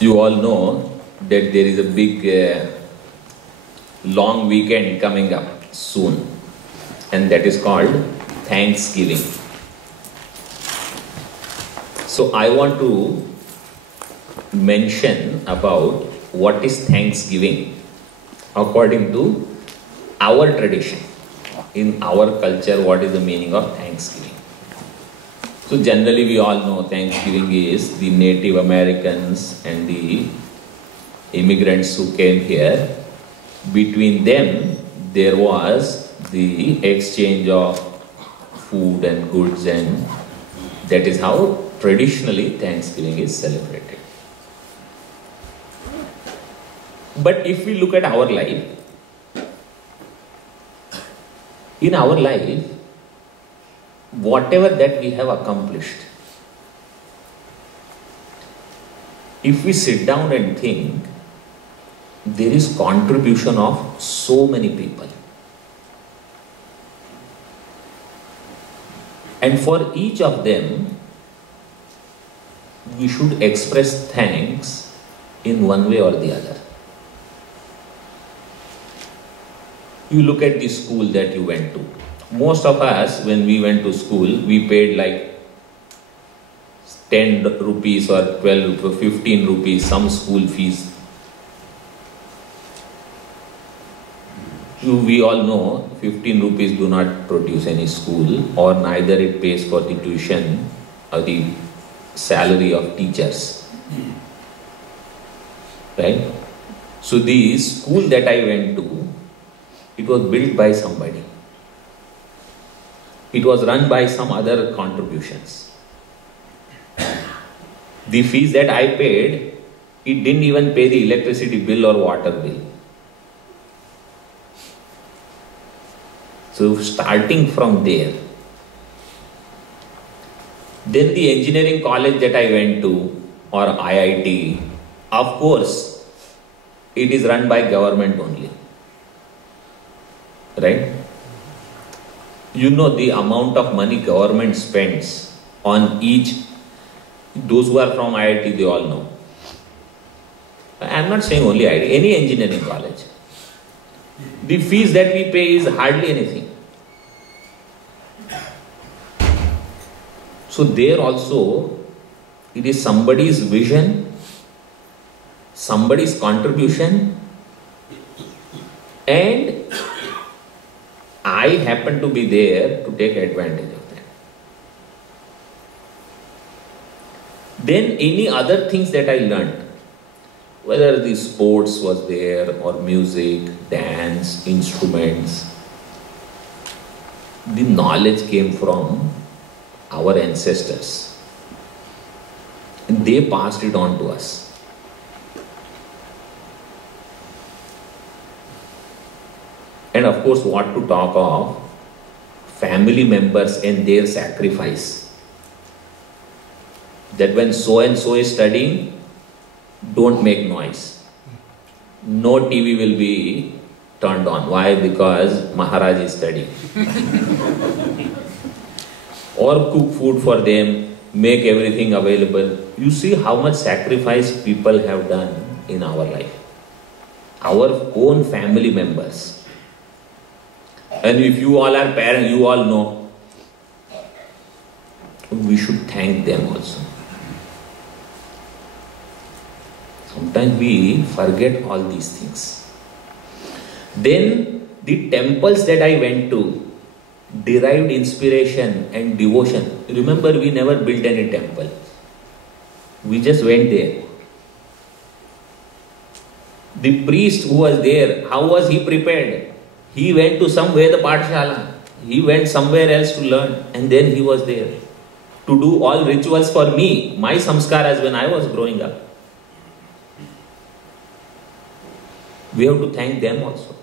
You all know that there is a big long weekend coming up soon, and that is called Thanksgiving. So I want to mention about what is Thanksgiving according to our tradition. In our culture, what is the meaning of Thanksgiving? So generally we all know Thanksgiving is the Native Americans and the immigrants who came here. Between them, there was the exchange of food and goods, and that is how traditionally Thanksgiving is celebrated. But if we look at our life, in our life, whatever that we have accomplished, if we sit down and think, there is contribution of so many people. And for each of them, we should express thanks in one way or the other. You look at the school that you went to. Most of us, when we went to school, we paid like 10 rupees or 12 or 15 rupees, some school fees. We all know 15 rupees do not produce any school, or neither it pays for the tuition or the salary of teachers. Right? So the school that I went to, it was built by somebody. It was run by some other contributions. The fees that I paid, it didn't even pay the electricity bill or water bill. So starting from there, then the engineering college that I went to, or IIT, of course, it is run by government only. Right? You know the amount of money government spends on each. Those who are from IIT, they all know. I am not saying only IIT, any engineering college. The fees that we pay is hardly anything. So there also, it is somebody's vision, somebody's contribution, and I happen to be there to take advantage of that. Then any other things that I learned, whether the sports was there or music, dance, instruments, the knowledge came from our ancestors, and they passed it on to us. And of course, what to talk of family members and their sacrifice. That when so and so is studying, don't make noise. No TV will be turned on. Why? Because Maharaj is studying. Or cook food for them, make everything available. You see how much sacrifice people have done in our life. Our own family members. And if you all are parents, you all know, we should thank them also. Sometimes we forget all these things. Then the temples that I went to derived inspiration and devotion. Remember, we never built any temple. We just went there. The priest who was there, how was he prepared? He went to some Veda Pathshala. He went somewhere else to learn, and then he was there to do all rituals for me, my samskaras when I was growing up. We have to thank them also.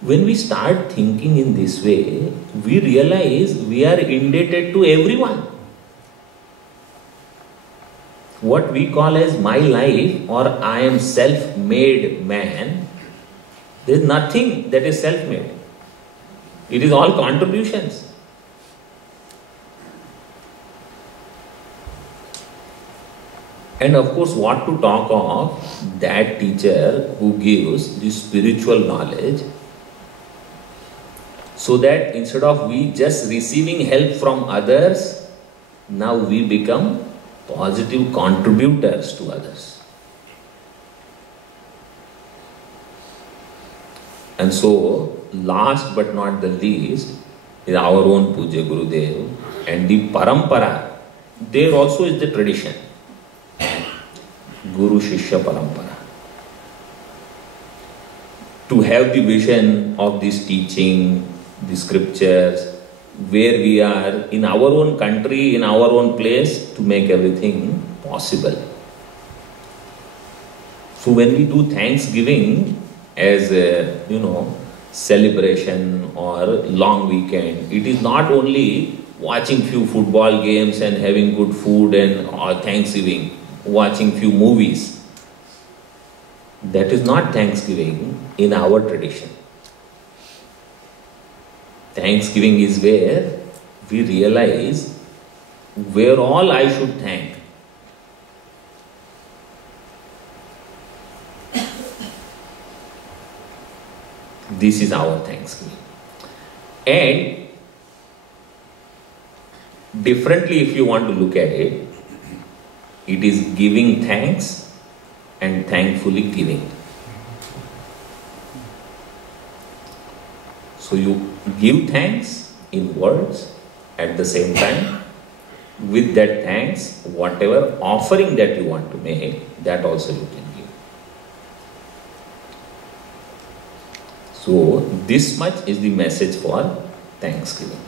When we start thinking in this way, we realize we are indebted to everyone. What we call as my life, or I am self-made man, there is nothing that is self-made. It is all contributions. And of course, what to talk of that teacher who gives the spiritual knowledge, so that instead of we just receiving help from others, now we become positive contributors to others. And so, last but not the least, is our own Pujya Gurudev and the Parampara. There also is the tradition. Guru Shishya Parampara. To have the vision of this teaching, the scriptures, where we are in our own country, in our own place, to make everything possible. So when we do Thanksgiving as a, celebration or long weekend, it is not only watching few football games and having good food and or Thanksgiving, watching few movies. That is not Thanksgiving in our tradition. Thanksgiving is where we realize where all I should thank. This is our Thanksgiving. And differently, if you want to look at it, it is giving thanks and thankfully giving. So you give thanks in words, at the same time, with that thanks, whatever offering that you want to make, that also you can give. So this much is the message for Thanksgiving.